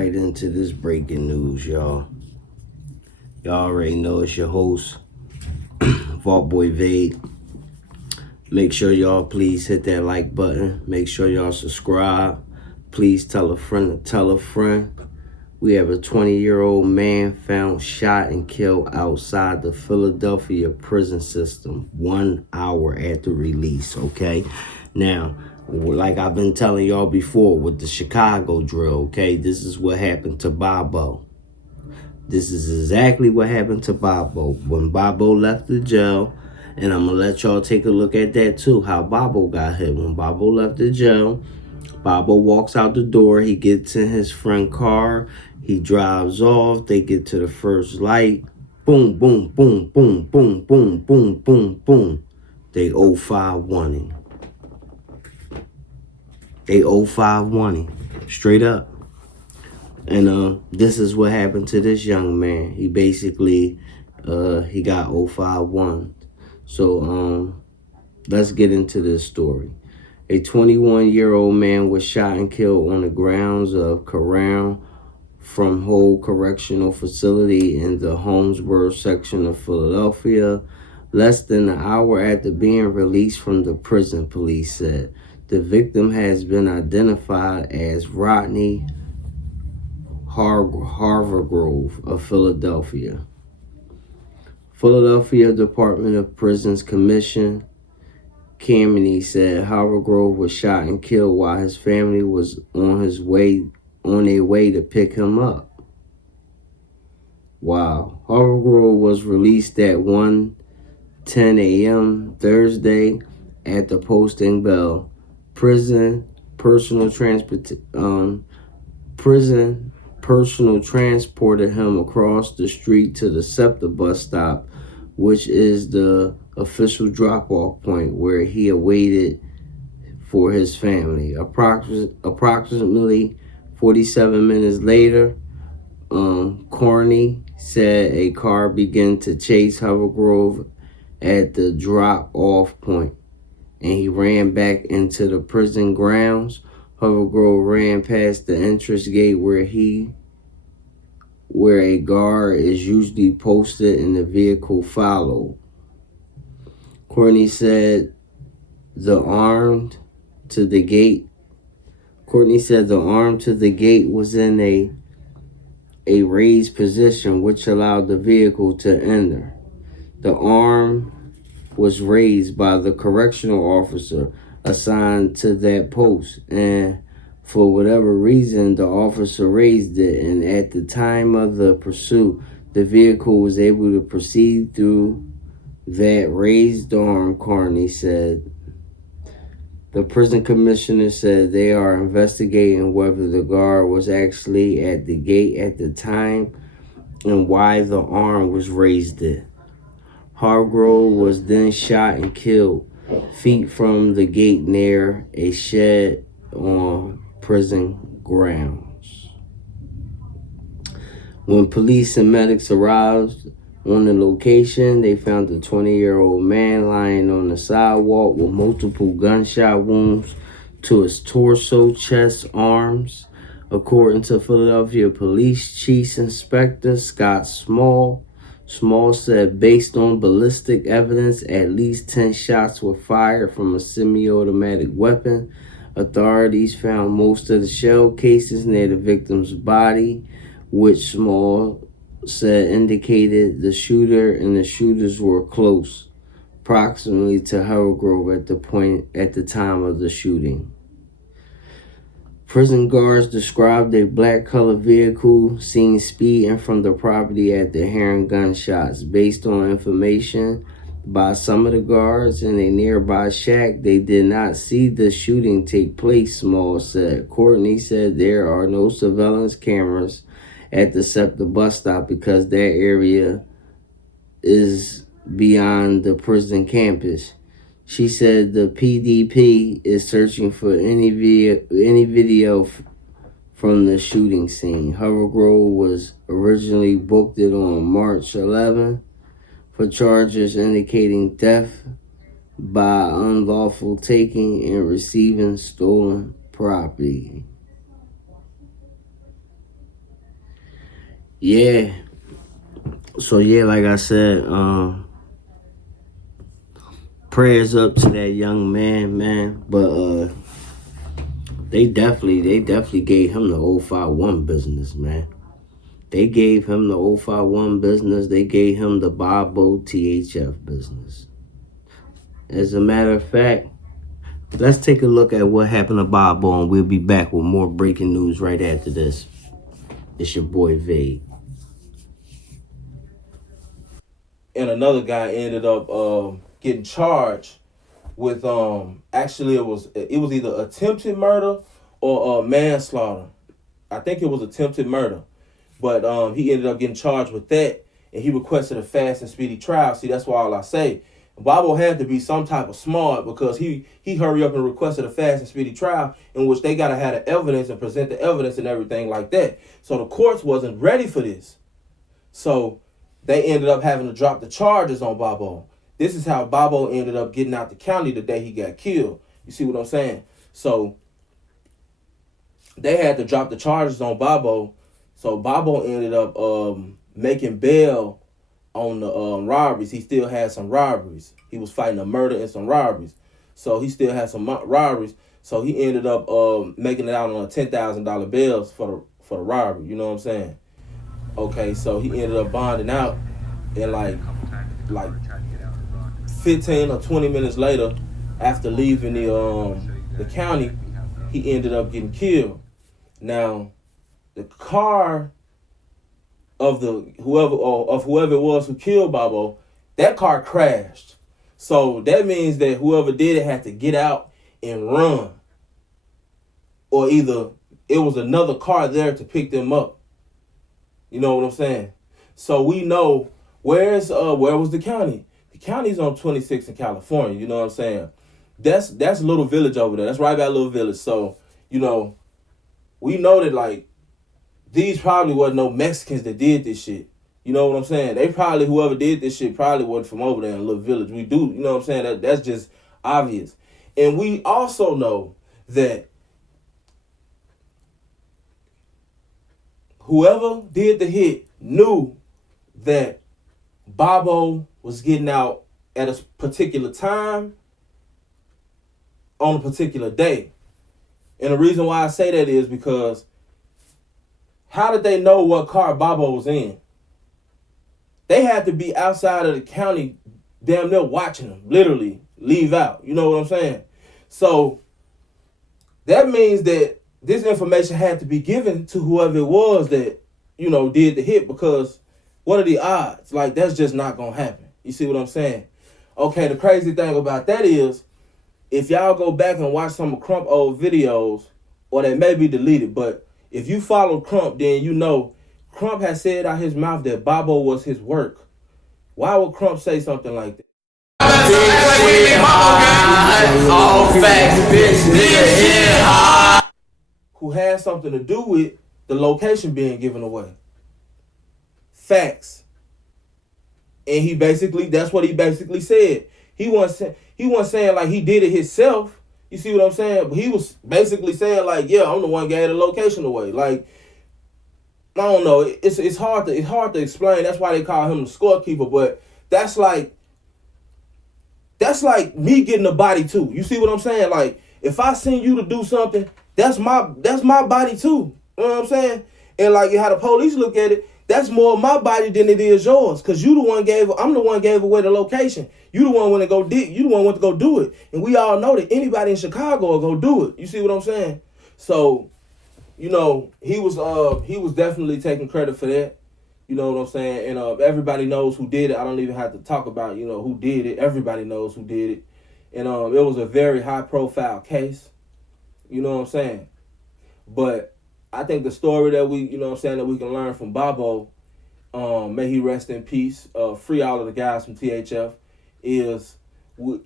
right into this breaking news, y'all. Y'all already know it's your host, Vault Boy Vade. Make sure y'all please hit that like button. Make sure y'all subscribe. Please tell a friend to tell a friend. We have a 20-year-old man found shot and killed outside the Philadelphia prison system 1 hour after release, okay? Now, like I've been telling y'all before with the Chicago drill, okay? This is what happened to Bobo. This is exactly what happened to Bobo. When Bobo left the jail, and I'm going to let y'all take a look at that too, how Bobo got hit. When Bobo left the jail, Bobo walks out the door. He gets in his friend's car. He drives off. They get to the first light. Boom, boom, boom, boom, boom, boom, boom, boom, boom. They 0-5-1 him. They 0-5-1 him. Straight up. And this is what happened to this young man. He basically, he got 0-5-1. So, let's get into this story. A 21-year-old man was shot and killed on the grounds of Crown from Hull Correctional Facility in the Holmesburg section of Philadelphia, less than an hour after being released from the prison, police said. The victim has been identified as Rodney Hargrove of Philadelphia. Philadelphia Department of Prisons Commission Kameny said Hargrove was shot and killed while his family was on their way to pick him up. Wow. Hargrove was released at 1:10 a.m. Thursday at the posting bell. Prison personal transported him across the street to the SEPTA bus stop, which is the official drop-off point where he awaited for his family. Approximately 47 minutes later, Corney said a car began to chase Hargrove at the drop-off point, and he ran back into the prison grounds. Hargrove ran past the entrance gate where a guard is usually posted, and the vehicle followed. Courtney said the arm to the gate was in a raised position, which allowed the vehicle to enter. The arm was raised by the correctional officer assigned to that post, and for whatever reason, the officer raised it, and at the time of the pursuit, the vehicle was able to proceed through that raised arm, Carney said. The prison commissioner said they are investigating whether the guard was actually at the gate at the time and why the arm was raised it. Hargrove was then shot and killed feet from the gate near a shed on prison grounds. When police and medics arrived on the location, they found a 20-year-old man lying on the sidewalk with multiple gunshot wounds to his torso, chest, arms. According to Philadelphia Police Chief Inspector Scott Small said based on ballistic evidence, at least 10 shots were fired from a semi-automatic weapon. Authorities found most of the shell cases near the victim's body, which Small said indicated the shooter and the shooters were close, proximally to Hargrove at the time of the shooting. Prison guards described a black-colored vehicle seen speeding from the property after hearing gunshots. Based on information by some of the guards in a nearby shack, they did not see the shooting take place, Small said. Courtney said there are no surveillance cameras at the SEPTA bus stop because that area is beyond the prison campus. She said the PDP is searching for any video from the shooting scene. Hargrove was originally booked on March 11 for charges indicating theft by unlawful taking and receiving stolen property. Yeah. So yeah, like I said, prayers up to that young man, man. But they definitely gave him the 051 business, man. They gave him the 051 business. They gave him the Bobo THF business. As a matter of fact, let's take a look at what happened to Bobo, and we'll be back with more breaking news right after this. It's your boy Vade. And another guy ended up getting charged with actually it was either attempted murder or manslaughter. I think it was attempted murder, but he ended up getting charged with that, and he requested a fast and speedy trial. See, that's why all I say, Bobo had to be some type of smart, because he hurried up and requested a fast and speedy trial, in which they gotta have the evidence and present the evidence and everything like that. So the courts wasn't ready for this. So they ended up having to drop the charges on Bobo. This is how Bobo ended up getting out the county the day he got killed. You see what I'm saying? So they had to drop the charges on Bobo. So Bobo ended up making bail on the robberies. He still had some robberies. He was fighting a murder and some robberies. So he still had some robberies. So he ended up making it out on a $10,000 bail for the robbery. You know what I'm saying? Okay, so he ended up bonding out, and like 15 or 20 minutes later, after leaving the county, he ended up getting killed. Now, the car of whoever it was who killed Bobo, that car crashed. So that means that whoever did it had to get out and run, or either it was another car there to pick them up. You know what I'm saying? So we know where was the county? The county's on 26 in California. You know what I'm saying? That's a little village over there. That's right by a little village. So we know that like these probably wasn't no Mexicans that did this shit. You know what I'm saying? They probably, whoever did this shit probably wasn't from over there in a little village. We do, you know what I'm saying? That's just obvious. And we also know that whoever did the hit knew that Bobo was getting out at a particular time on a particular day. And the reason why I say that is because how did they know what car Bobo was in? They had to be outside of the county damn near watching him literally leave out. You know what I'm saying? So that means that this information had to be given to whoever it was that, did the hit, because what are the odds? Like, that's just not going to happen. You see what I'm saying? Okay, the crazy thing about that is, if y'all go back and watch some of Crump old videos, or they may be deleted, but if you follow Crump, then you know Crump has said out his mouth that Bobo was his work. Why would Crump say something like that? All facts, bitch. Who has something to do with the location being given away. Facts. And that's what he basically said. He wasn't saying like he did it himself. You see what I'm saying? But he was basically saying like, yeah, I'm the one gave the location away. Like, I don't know. It's hard to explain. That's why they call him the scorekeeper. But that's like me getting a body too. You see what I'm saying? Like, if I send you to do something, that's my body too. You know what I'm saying? And like how the police look at it, that's more my body than it is yours. Cause I'm the one gave away the location. You the one went to go dig. You the one went to go do it. And we all know that anybody in Chicago will go do it. You see what I'm saying? So, he was definitely taking credit for that. You know what I'm saying? And everybody knows who did it. I don't even have to talk about, who did it. Everybody knows who did it. And it was a very high profile case. You know what I'm saying? But I think the story that that we can learn from Bobo, may he rest in peace, free all of the guys from THF, is we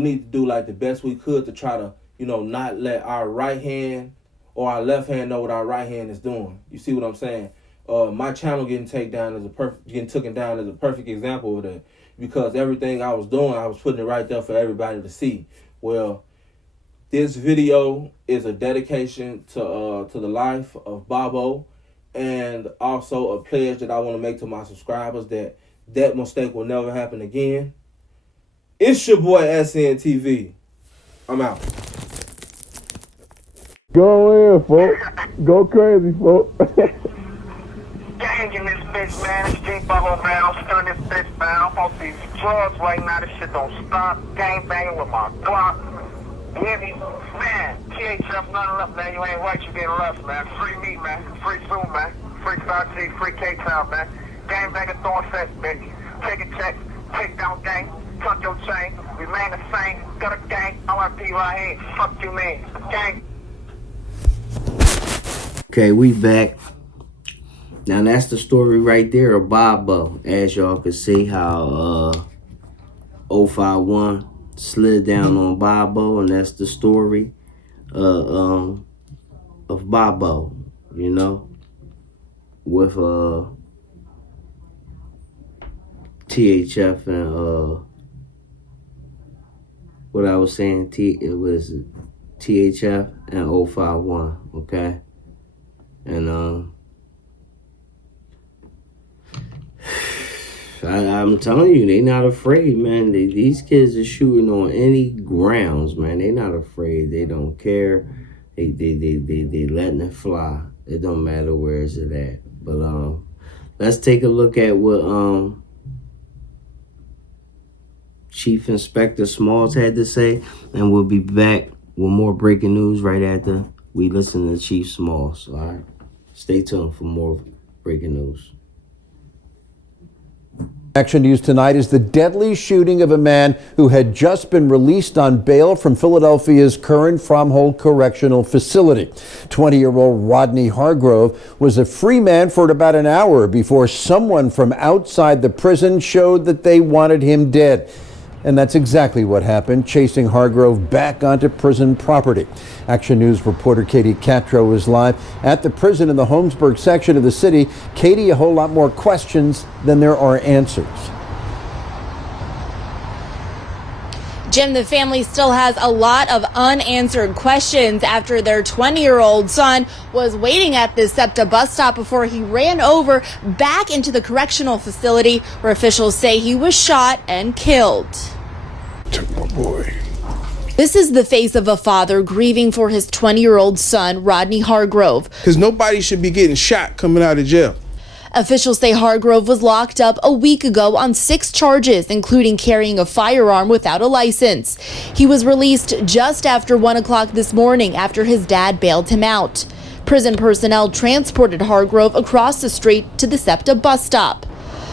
need to do like the best we could to try to, not let our right hand or our left hand know what our right hand is doing. You see what I'm saying? My channel getting taken down as a perfect example of that, because everything I was doing, I was putting it right there for everybody to see. Well, this video is a dedication to the life of Bobo, and also a pledge that I want to make to my subscribers that mistake will never happen again. It's your boy SNTV. I'm out. Go in, folks. Go crazy, folks. Gang in this bitch, man. This G bubble bound, still in this bitch bound. I'm on these drugs right now. This shit don't stop. Gang banging with my Glock. You hear me? Man, THF, nothing up, man. You ain't right, you getting left, man. Free me, man. Free Zoom, man. Free South G, free K-Town, man. Gang banging, throwing sets, bitch. Take a check, take down gang, tuck your chain, remain the same. Got a gang, RIP right here. Fuck you, man. Gang. Okay, we back. Now that's the story right there of Bobo. As y'all can see how 051 slid down on Bobo, and that's the story of Bobo, you know, with THF and what I was saying, it was THF and 051, okay? And I'm telling you, they not afraid, man. These kids are shooting on any grounds, man. They not afraid. They don't care. They letting it fly. It don't matter where is it at. But let's take a look at what Chief Inspector Smalls had to say, and we'll be back with more breaking news right after we listen to Chief Smalls. All right, stay tuned for more breaking news. Action News tonight is the deadly shooting of a man who had just been released on bail from Philadelphia's current Fromhold Correctional Facility. 20-year-old Rodney Hargrove was a free man for about an hour before someone from outside the prison showed that they wanted him dead. And that's exactly what happened, chasing Hargrove back onto prison property. Action News reporter Katie Catro is live at the prison in the Holmesburg section of the city. Katie, a whole lot more questions than there are answers. Jim, the family still has a lot of unanswered questions after their 20-year-old son was waiting at the SEPTA bus stop before he ran over back into the correctional facility where officials say he was shot and killed. Took my boy. This is the face of a father grieving for his 20-year-old son, Rodney Hargrove. Because nobody should be getting shot coming out of jail. Officials say Hargrove was locked up a week ago on 6 charges, including carrying a firearm without a license. He was released just after 1 o'clock this morning after his dad bailed him out. Prison personnel transported Hargrove across the street to the SEPTA bus stop.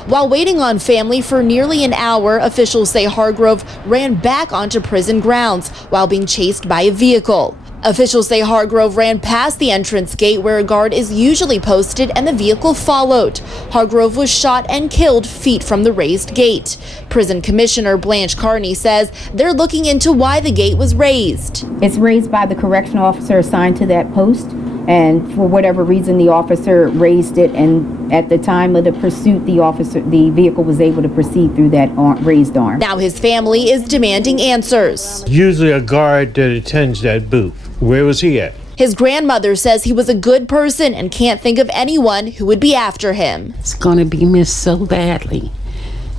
While waiting on family for nearly an hour, officials say Hargrove ran back onto prison grounds while being chased by a vehicle. Officials say Hargrove ran past the entrance gate where a guard is usually posted and the vehicle followed. Hargrove was shot and killed feet from the raised gate. Prison Commissioner Blanche Carney says they're looking into why the gate was raised. It's raised by the correctional officer assigned to that post, and for whatever reason the officer raised it, and at the time of the pursuit the vehicle was able to proceed through that raised arm. Now his family is demanding answers. Usually a guard that attends that booth. Where was he at? His grandmother says he was a good person and can't think of anyone who would be after him. It's going to be missed so badly.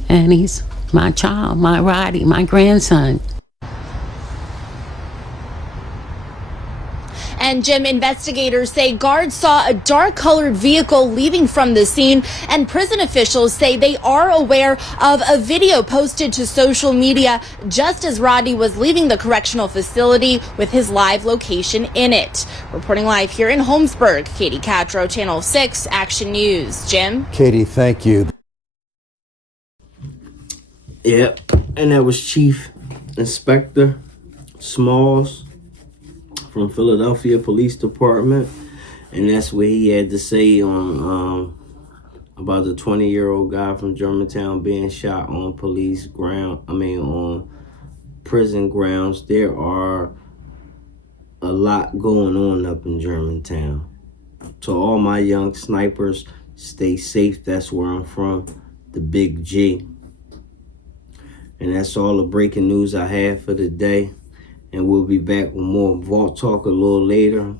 And he's my child, my Roddy, my grandson. And Jim, investigators say guards saw a dark-colored vehicle leaving from the scene, and prison officials say they are aware of a video posted to social media just as Rodney was leaving the correctional facility with his live location in it. Reporting live here in Holmesburg, Katie Catro, Channel 6 Action News. Jim? Katie, thank you. Yep, and that was Chief Inspector Smalls from Philadelphia Police Department, and that's what he had to say on about the 20-year-old guy from Germantown being shot on on prison grounds. There are a lot going on up in Germantown. To all my young snipers, stay safe. That's where I'm from, the Big G. And that's all the breaking news I have for the day. And we'll be back with more Vault Talk a little later.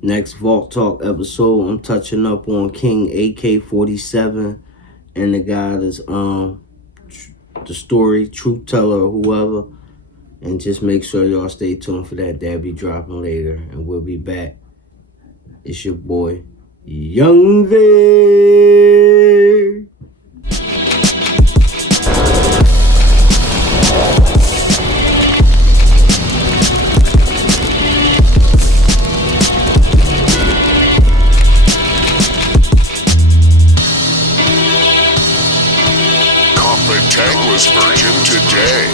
Next Vault Talk episode, I'm touching up on King AK-47 and the guy that's the story truth teller or whoever. And just make sure y'all stay tuned for that. That'll be dropping later, and we'll be back. It's your boy, Young Vic. Tangless version today.